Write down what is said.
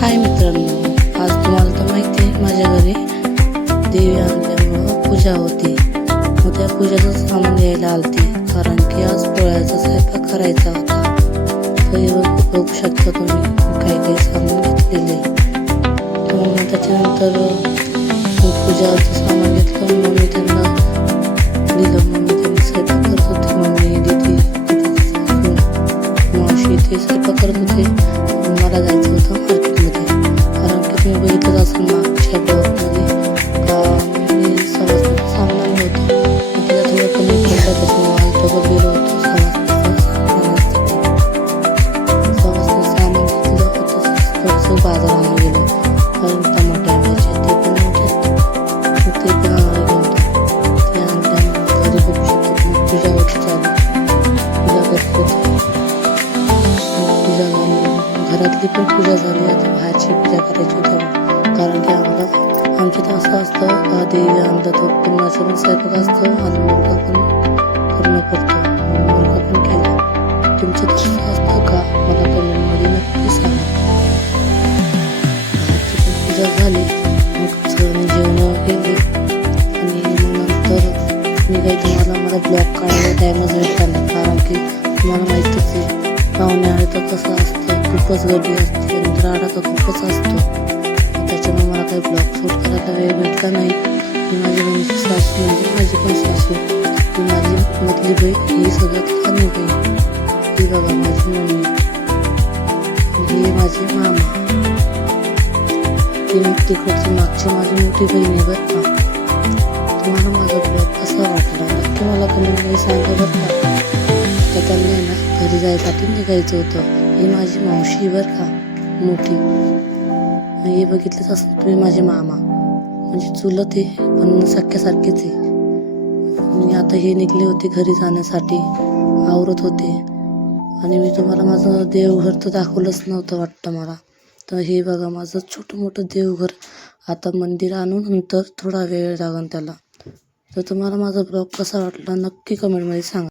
हाय मित्रांनो, आज तुम्हाला तर माहिती आहे माझ्या घरी देवी आणल्यामुळं पूजा होती. मग त्या पूजेचं सामान घ्यायला आलती, कारण की आज पोळ्याचा स्वयंपाक करायचा होता. तर बघू शकता तुम्ही काही काही सामान घेतलेले. मग त्याच्यानंतर पूजाचं सामान घेतलं. मग मी त्यांना दिलं. मम्मी त्यांनी स्वयंपाक करत होती. मम्मी दीदी मावशी ते स्वयंपाक करत होते. मला जायचं होतं मार्केटमध्ये, कारण की तुम्ही बघितलं असेल मागच्या ब्लॉगमध्ये का मी सवासचं सामान आणलं होतं. त्याला थोडं कमी पडलं, त्याच्यामुळे आलटोबर गेलो होतो सवासचं सामान घेतलं होतं. थोडंसं बाजाराला गेलो, कारण टमाटे आणायचे ते पण नव्हते, ते पण आणायला गेलो होतो. ते आणल्यानंतर घरी बघू शकतो पूजा होती चालू. पूजा करत होती. पूजा घरातली पण पूजा झाली. आता बाहेरची पूजा करायची होती, कारण की आमच्यात असं असतं देवी आणलं तर पूर्णाचा पण स्वयंपाक असतो आणि मुलगा पण पूर्ण करतो. मुलगा पण केला. तुमचं तसं असतं का? मला कमेंटमध्ये नक्की सांगा. बाहेरची पण पूजा झाली. मग सगळ्यांनी जेवण केली आणि मग नंतर मी काही मला ब्लॉग काढायला टाईमच भेटला नाही, कारण की तुम्हाला माहितीच आहे पाहुणे आले तर कसं असतं, खूपच गर्दी असते आणि राडा तर खूपच असतो. त्याच्यामुळे मला काही ब्लॉग शूट करायला वेळ भेटला नाही. मी माझी मम्मीची सासू म्हणजे माझी पण सासू, ही माझी मधली बहीण, ही सगळ्यात लहान बहीण. ही बघा माझी मम्मी, ही माझी मामा, ती तिकडची मागची माझी मोठी बहीण आहे बरं का. तुम्हाला माझा ब्लॉग कसा वाटला नक्की मला कमेंटमध्ये सांगा बरं का. तर त्यांना ना घरी जायसाठी निघायचं होतं. ही माझी मावशी बरं का मोठी. हे बघितलंच असं तुम्ही माझे मामा, म्हणजे चुलत आहे पण सख्यासारखेच आहे. मी आता हे निघले होते घरी जाण्यासाठी, आवरत होते. आणि मी तुम्हाला माझं देवघर तर दाखवलंच नव्हतं वाटतं मला. तर हे बघा माझं छोटं मोठं देवघर. आता मंदिर आणून नंतर थोडा वेळ लागेल त्याला. तर तुम्हाला माझा ब्लॉग कसा वाटला नक्की कमेंटमध्ये सांगा.